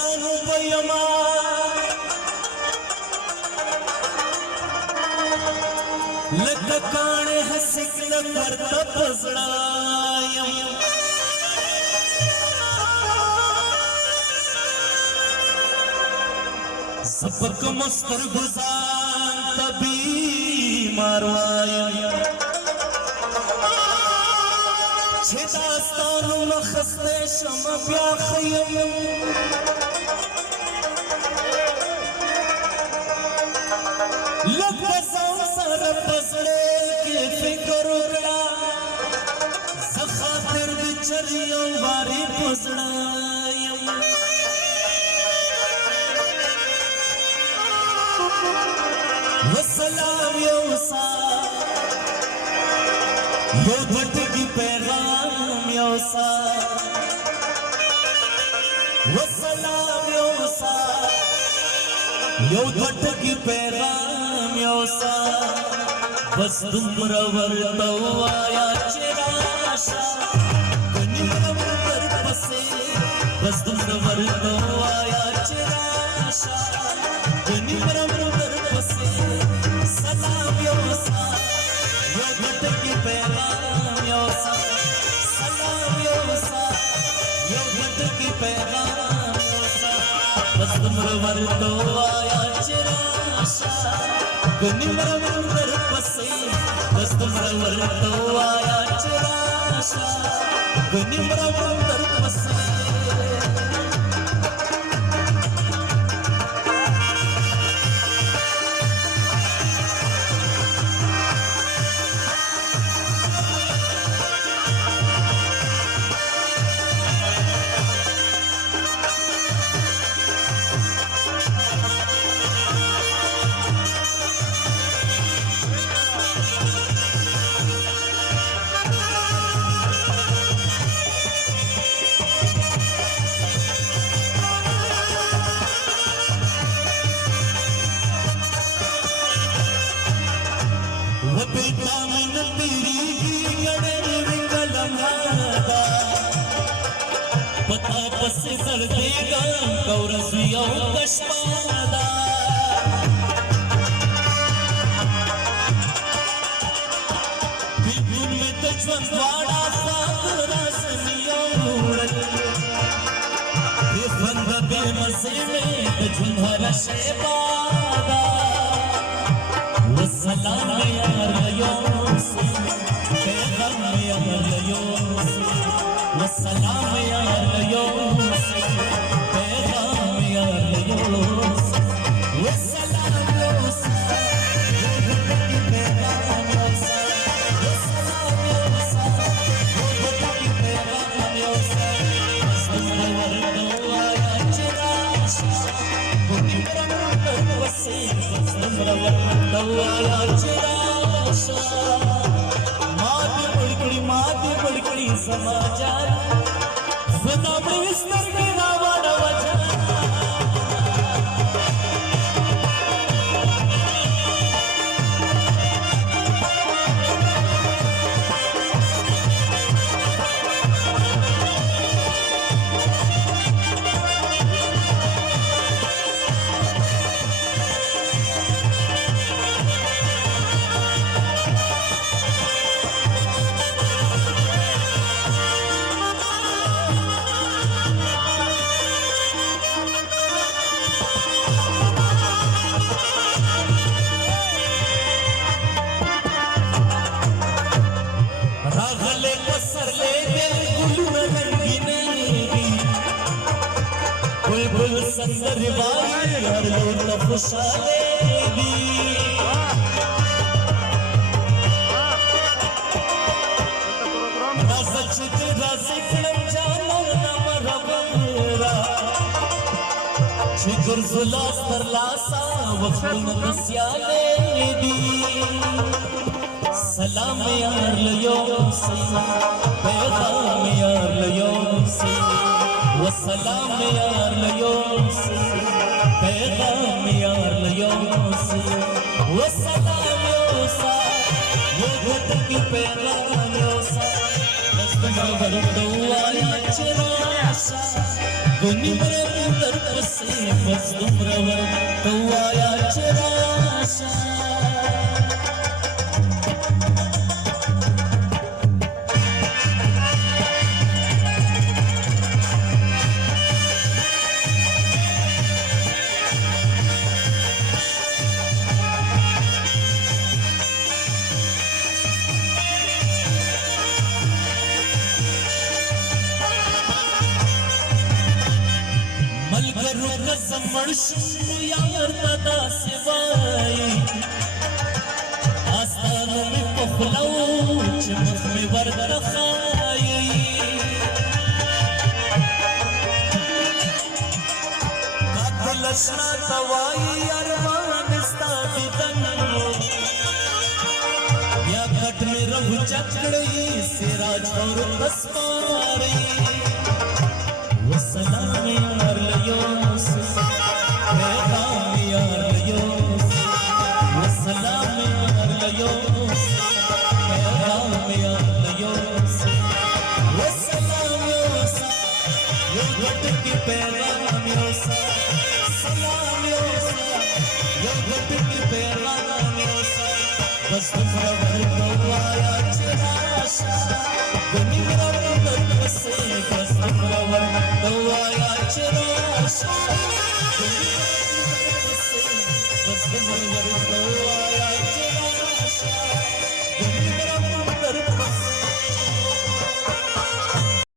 शानु बयमा लकाणे हसिकल करत पसडायम सबक मस्तर गुजान तभी मारवायम छेदास्तानु मखस्ते शम ब्याखयम लग बसाऊं सर पसड़े के फिक्र उगड़ा सखातिर बिचरियों बारी पसड़ायम वसलाम योसा यो भटकी पैगाम योसा वसलाम योसा यो भटकी पैगाम योसा बस तुमरा वरतो आया चिराशा कनिमरा कर बसे बस तुमरा वरतो आया चिराशा कनिमरा कर बसे सलाम योसा यो भटकी पैगाम योसा सलाम योसा यो भटकी पैगाम योसा बस तुमरा वरतो आया चिराशा कनिमरा कर बसे बस तुमरा वरतो आया चिराशा कनिमरा कर बसे बेटा मन तेरी गड़र विंगलम हादा पता पस कर देगा कौरसियों कश्मादा बिल्कुल में तजवन वाड़ा साकरा सनियों उड़ल बेफंद बेमसे में तजवन हरशे बादा वसलाम यार योसी पैगाम यार योसी वसलाम यार योसी पैगाम यार योसी वसलाम योसी पैगाम योसी वसलाम योसी पैगाम योसी सुमर वरतो आया चिराशा बुनिमरा वसे सुमर वरतो आया चिराशा माती बड़कड़ी समाचार सदा विस्तर के रावण वचन बुलबुल संदर वाली हर लोट खुशालेगी राज़ चित राज़ फिल्म जानर नमरबरा चिगुर जुलास तरलासा वफ़न नस्यालेगी सलाम यार लयोसी पैगाम यार लयोसी वसलाम यार लयोसी पैगाम यार लयोसी वसलाम योसा ये भटकी पैगाम योसा बस तुमरा वरतो आया चिराशा कनिमरा कर बस तुमरवर कौवायाची राशा मलगरू समर्शु यार दादा सिवाई आस्थान में पखलाऊ चमक में वर्द खाई कातिल लशना तवाई अरमान इस्तादिदन या घट में रघु चक्री सिराज और तस्मारी सलाम यार लियोस पैगाम यार लियोस सलाम यार लियोस पैगाम यार लियोस सलाम योस यो घट की पैगाम योस सलाम योस यो घट की पैगाम योस बस तुमरा वर्दवाया चिराशा दुनिया में से बस तुमरा वर्दवाया चिराशा दुनिया में से बस तुमरा